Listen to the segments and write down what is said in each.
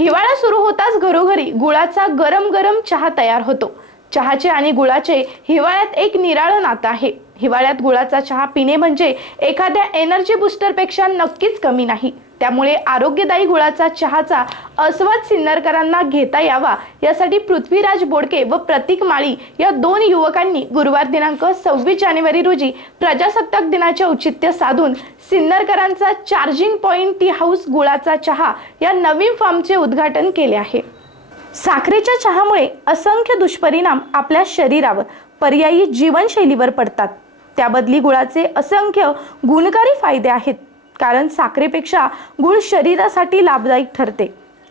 हिवाळा सुरू होताच घरोघरी गुळाचा गरम गरम चहा तयार होतो. चहाचे आणि गुळाचे हिवाळ्यात एक निराळं नातं आहे. हिवाळ्यात गुळाचा चहा पिणे म्हणजे एखाद्या एनर्जी बुस्टरपेक्षा नक्कीच कमी नाही. त्यामुळे आरोग्यदायी गुळाचा चहाचा अस्वाद सिन्नरकरांना घेता यावा यासाठी पृथ्वीराज बोडके व प्रतीक माळी या दोन युवकांनी गुरुवार दिनांक सव्वीस जानेवारी रोजी प्रजासत्ताक दिनाचे औचित्य साधून सिन्नरकरांचा चार्जिंग पॉइंट टी हाऊस गुळाचा चहा या नवीन फार्मचे उद्घाटन केले आहे. साखरेच्या चहामुळे असंख्य दुष्परिणाम आपल्या शरीरावर पर्यायी जीवनशैलीवर पडतात. त्याबदली गुळाचे असंख्य गुणकारी फायदे आहेत. कारण साखरेपेक्षा गुळ शरीरासाठी लाभदायक ठरते.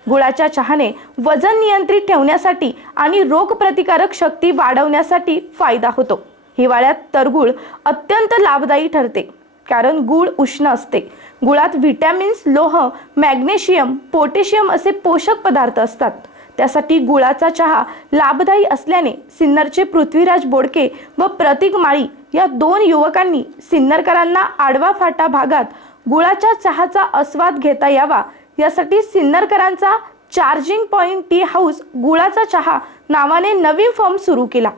गुळाच्या चहाने वजन नियंत्रित ठेवण्यासाठी आणि रोगप्रतिकारक शक्ती वाढवण्यासाठी फायदा होतो. हिवाळ्यात तर गुळ अत्यंत लाभदायी ठरते कारण गुळ उष्ण असते. गुळात व्हिटॅमिन्स लोह मॅग्नेशियम पोटॅशियम असे पोषक पदार्थ असतात. त्यासाठी गुळाचा चहा लाभदायी असल्याने सिन्नरचे पृथ्वीराज बोडके व प्रतीक माळी या दोन युवकांनी सिन्नरकरांना आडवा फाटा भागात गुळाच्या चहाचा आस्वाद घेता यावा. यासाठी सिन्नरकरांचा चार्जिंग पॉइंट टी हाऊस गुळाचा चहा नावाने नवीन फॉर्म सुरू केला.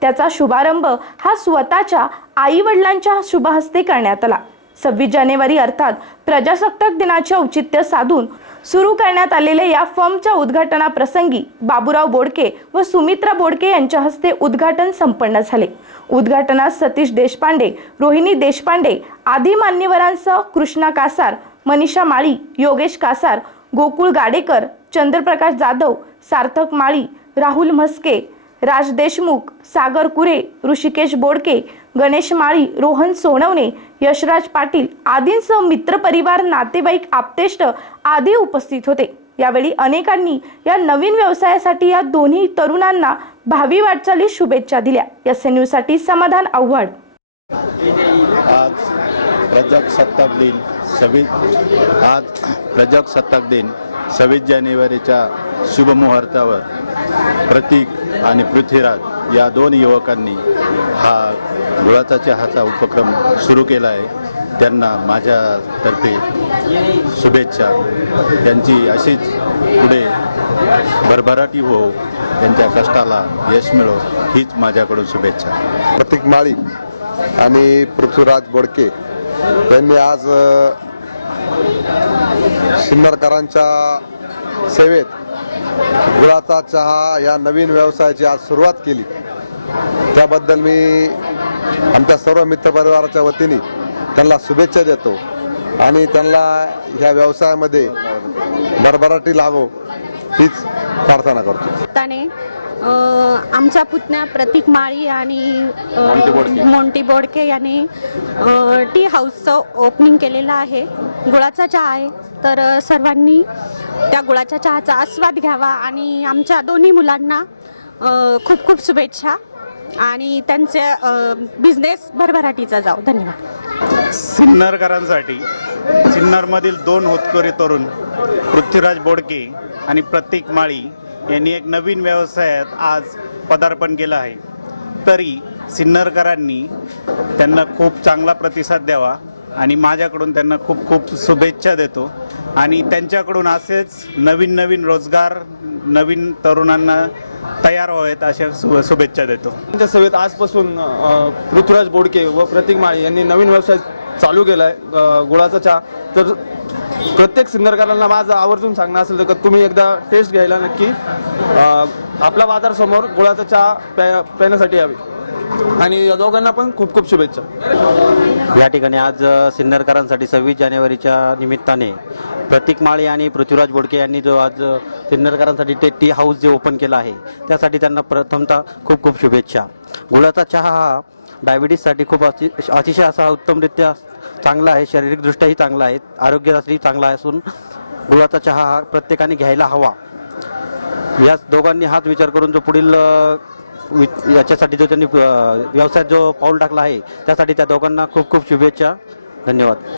त्याचा शुभारंभ हा स्वतःच्या आई वडिलांच्या शुभहस्ते करण्यात आला. सव्वीस जानेवारी अर्थात प्रजासत्ताक दिनाचे औचित्य साधून सुरू करण्यात आलेल्या या फर्मच्या उद्घाटनाप्रसंगी बाबूराव बोडके व सुमित्रा बोडके यांच्या हस्ते उद्घाटन संपन्न झाले. उद्घाटनात सतीश देशपांडे रोहिणी देशपांडे आदी मान्यवरांसह कृष्णा कासार मनीषा माळी योगेश कासार गोकुळ गाडेकर चंद्रप्रकाश जाधव सार्थक माळी राहुल म्हस्के राज देशमुख सागर कुरे ऋषिकेश बोडके गणेश माळी रोहन सोनवणे यशराज पाटील आदींसह मित्रपरिवार नातेवाईक आप्तेष्ट आदी उपस्थित होते. यावेळी अनेकांनी या नवीन व्यवसायासाठी या दोन्ही तरुणांना भावी वाटचाली शुभेच्छा दिल्या. एस एन समाधान आव्हाड. आज प्रजासत्ताक दिन सव्वीस आज प्रजासत्ताक दिन सव्वीस जानेवारीच्या शुभमुहूर्तावर प्रतीक आणि पृथ्वीराज या दोन युवकांनी हा गुळाचा चहाचा उपक्रम सुरू केला आहे. त्यांना माझ्यातर्फे शुभेच्छा. त्यांची अशीच पुढे भरभराटी हो त्यांच्या कष्टाला यश मिळो हीच माझ्याकडून शुभेच्छा. प्रतीक माळी आणि पृथ्वीराज बोडके यांनी आज अ, सिन्नरकरांच्या सेवेत गुळाचा चहा या नवीन व्यवसायाची आज सुरुवात केली. त्याबद्दल मी आमच्या सर्व मित्रपरिवाराच्या वतीने त्यांना शुभेच्छा देतो आणि त्यांना ह्या व्यवसायामध्ये भरभराटी लाभो हीच प्रार्थना करतो. निमित्ताने अ, आमचा पुतण्या प्रतीक माळी आणि मोंटी बोडके. यांनी टी हाऊसचं ओपनिंग केलेलं आहे. गुळाचा चहा आहे. तर सर्वांनी त्या गुळाच्या चहाचा आस्वाद घ्यावा आणि आमच्या दोन्ही मुलांना खूप खूप शुभेच्छा आणि त्यांचे बिझनेस भरभराटीचा जाऊ धन्यवाद. सिन्नरकरांसाठी सिन्नरमधील दोन होतकरी तरुण पृथ्वीराज बोडके आणि प्रतीक माळी यांनी एक नवीन व्यवसायात आज पदार्पण केलं आहे. तरी सिन्नरकरांनी त्यांना खूप चांगला प्रतिसाद द्यावा. आणि माझ्याकडून त्यांना खूप खूप शुभेच्छा देतो. आणि त्यांच्याकडून असेच नवीन नवीन रोजगार नवीन तरुणांना तयार व्हावेत अशा शु शुभेच्छा देतो. त्यांच्या सभेत आजपासून पृथ्वीराज बोडके व प्रतीक माळी यांनी नवीन व्यवसाय चालू केला आहे गुळाचा चहा. तर प्रत्येक सिंगरकारांना माझं आवर्जून सांगणं असेल तर तुम्ही एकदा टेस्ट घ्यायला नक्की आपला आपल्या बाजारासमोर गुळाचा चहा प्या प्यायण्यासाठी यावी. आणि या दोघांना पण खूप खूप शुभेच्छा. या ठिकाणी आज सिन्नरकरांसाठी सव्वीस जानेवारीच्या निमित्ताने प्रतीक माळी आणि पृथ्वीराज बोडके यांनी जो आज सिन्नरकरांसाठी ते टी हाऊस जे ओपन केलं आहे त्यासाठी त्यांना प्रथमतः खूप खूप शुभेच्छा. गुळाचा चहा हा डायबिटीससाठी खूप अति अतिशय असा उत्तमरित्या चांगला आहे शारीरिकदृष्ट्याही चांगला आहे आरोग्यासाठी चांगला असून गुळाचा चहा हा प्रत्येकाने घ्यायला हवा. या दोघांनी हाच विचार करून जो पुढील वि- याच्यासाठी जो त्यांनी व्यवसायात जो पाऊल टाकला आहे त्यासाठी त्या दोघांना खूप खूप शुभेच्छा. धन्यवाद.